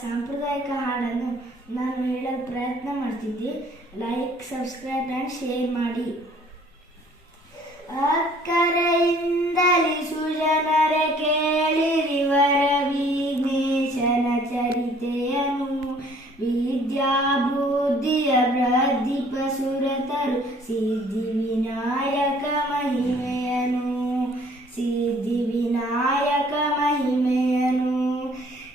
ಸಾಂಪ್ರದಾಯಿಕ ಹಾಡನ್ನು ನಾನು ಹೇಳಲು ಪ್ರಯತ್ನ ಮಾಡ್ತಿದ್ದೆ. ಲೈಕ್, ಸಬ್ಸ್ಕ್ರೈಬ್ ಆ್ಯಂಡ್ ಶೇರ್ ಮಾಡಿ. ಅಕ್ಕರೆಯಿಂದಲಿ ಸುಜನರೆ ಕೇಳಿರಿ ವರವಿಘ್ನೇಶನ ಚರಿತೆಯನು. ವಿದ್ಯಾಬುದ್ಧಿಯ ಪ್ರದೀಪ ಸುರತರು ಸಿದ್ಧಿ ವಿನಾಯಕ ಮಹಿಮೆಯನು. ಸಿದ್ಧಿ ವಿನಾಯಕ ಮಹಿಮೆಯನು.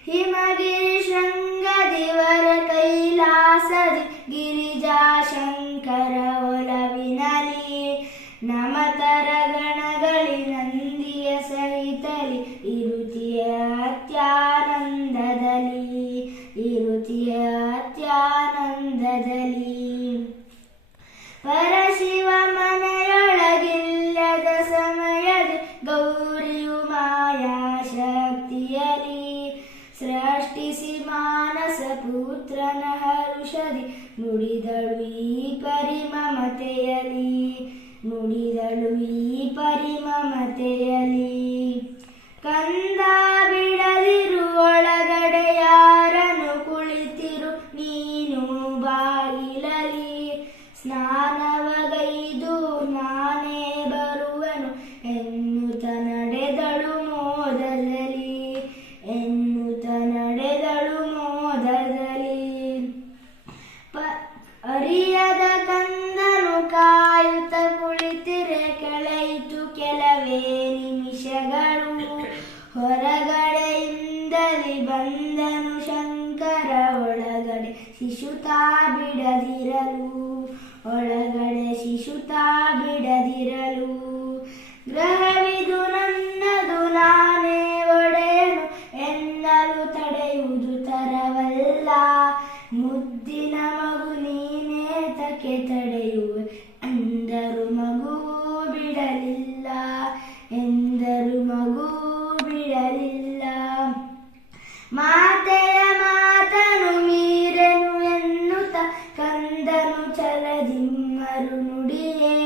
ಹಿಮಗಿರಿ ಶೃಂಗದಿವರ ಕೈಲಾಸದಿ ಗಿರಿಜಾಶಂಕರ ಒಲವಿನಲಿ. ನಮತರ ಗಣಗಳಿ ನಂದಿಯ ಸಹಿತಲಿ ಇರುತಿಯ ಅತ್ಯಾನಂದದಲ್ಲಿ. ಇರುತಿಯ ಅತ್ಯಾನಂದದಲ್ಲಿ. ಪರಶಿವ ಮನೆಯೊಳಗಿಲ್ಲದ ಸಮಯದ ಗೌರಿಯು ಮಾಯಾಶಕ್ತಿಯಲಿ. ಸೃಷ್ಟಿಸಿ ಮಾನಸ ಪುತ್ರನ ಹರುಷದಿ ನುಡಿದಳು ಈ ಪರಿಮಮತೆಯಲಿ. ನುಡಿದಳು ಈ ಪರಿಮಮತೆಯಲಿ. ಕಂದ ಬಿಡದಿರು ಒಳಗಡೆ ಯಾರನ್ನು ಕುಳಿತಿರು ನೀನು ಬಾಗಿಲಲಿ. ಸ್ನಾನವಗೈದು ನಾನೇ ಬರುವನು ಎನ್ನುತ್ತ ನಡೆದಳು ಮೋದದಲ್ಲಿ. ಎನ್ನುತ್ತ ನಡೆದಳು ಮೋದದಲ್ಲಿ. ಅರಿಯದ ಕಂದನು ಕಾಯುತ್ತ ಕುಳಿತಿರೆ ಕಳೆಯಿತು ಕೆಲವೇ ನಿಮಿಷಗಳು. ಹೊರಗಡೆಯಿಂದಲಿ ಬಂದನು ಶಂಕರ ಒಳಗಡೆ ಶಿಶುತಾ ಬಿಡದಿರಲು. ಒಳಗಡೆ ಶಿಶುತಾ ಬಿಡದಿರಲು. ಗ್ರಹವಿದು ನನ್ನದು ನಾನೇ ಒಡೆಯನು ಎನ್ನಲು ತಡೆಯುವುದು ತರವಲ್ಲ. ಮುದ್ದಿನ ಮಗು ನೀನೇತಕ್ಕೆ ತಡೆಯುವೆ ಎಂದರು ಮಗು ಬಿಡಲಿಲ್ಲ. ಎಂದರು ಮಗು ಬಿಡಲಿಲ್ಲ. ಮಾತೆಯ ಮಾತನು ಮೀರೆನು ಎನ್ನುತ್ತ ಕಂದನು ಛಲದಿಮ್ಮರು ನುಡಿಯೇ.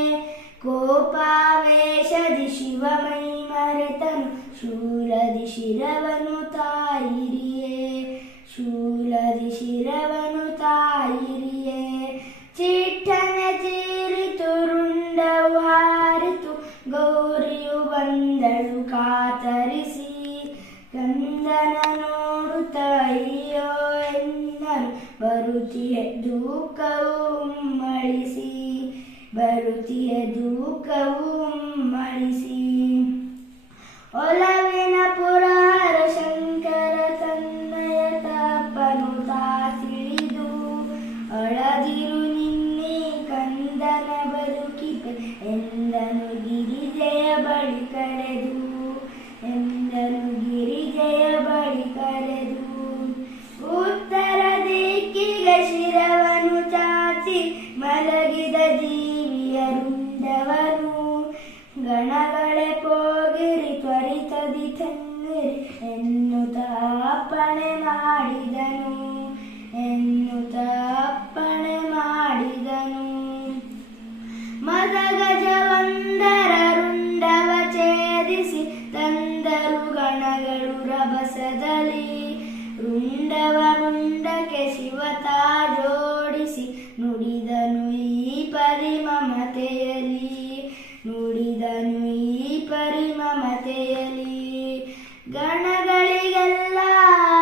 ಕೋಪಾವೇಶದಿ ಶಿವಮೈ ಮರೆತನು ಶೂಲದಿ ಶಿರವನು ತಾಯಿರಿಯೇ. ಶೂಲದಿ ಶಿರವನು ತಾಯಿರಿಯೇ. ಚಿಟ್ಟನೆ ಚೀರಿತು ರುಂಡವು ಹಾರಿತು ಗೌರಿಯು ಬಂದಳು ಕಾತರಿಸಿ. ಕಂದನ ನೋಡುತ್ತ ಅಯ್ಯೋ ಎನ್ನರು ಬರುತಿಯ ದುಃಖವು ಉಮ್ಮಳಿಸಿ. ಬರುತಿಯ ದುಃಖವು ಉಮ್ಮಳಿಸಿ. ಒಲವಿನ ಪುರಹರ ಶಂಕರ ತನ್ನಯ ತಪ್ಪನು ತಾ ತಿಳಿದು. ಅಳದಿರು ನಿನ್ನೆ ಕಂದನ ಬದುಕಿಪೆ ಎಂದನು ಗಿರಿಜೆಯ ಬಳಿ ಕರೆದು. ಎಂದನು ಗಿರಿಜೆಯ ಬಳಿ ಕರೆದು. ಉತ್ತರ ದಿಕ್ಕಿಗೆ ಶಿರವನು ಚಾಚಿ ಮಲಗಿದ ಜೀವಿಯ ರುಂಡವನು. ಗಣಗಳೆ ಪೋಗಿರಿ ತ್ವರಿತದಿ ತನ್ನಿರಿ ಎನ್ನುತ್ತ ಅಪ್ಪಣೆ ಮಾಡಿದನು. ಎನ್ನುತ್ತ ಅಪ್ಪಣೆ ಮಾಡಿದನು. ಮದಗಜವಂದರ ರುಂಡವ ಛೇದಿಸಿ ತಂದರು ಗಣಗಳು ರಭಸದಲ್ಲಿ. ರುಂಡವ ರುಂಡಕ್ಕೆ ಶಿವತಾ ಜೋಡಿಸಿ ನುಡಿದನು ಈ ಪರಿಮಮತೆಯಲಿ. ನುಡಿದನು ಈ ಪರಿಮಮತೆಯಲಿ. ಗಣಗಳಿಗೆಲ್ಲ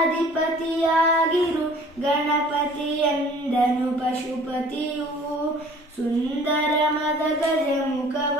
ಅಧಿಪತಿಯಾಗಿರು ಗಣಪತಿ ಎಂದನು ಪಶುಪತಿಯು. ಸುಂದರ ಮದಗಜ ಮುಖವ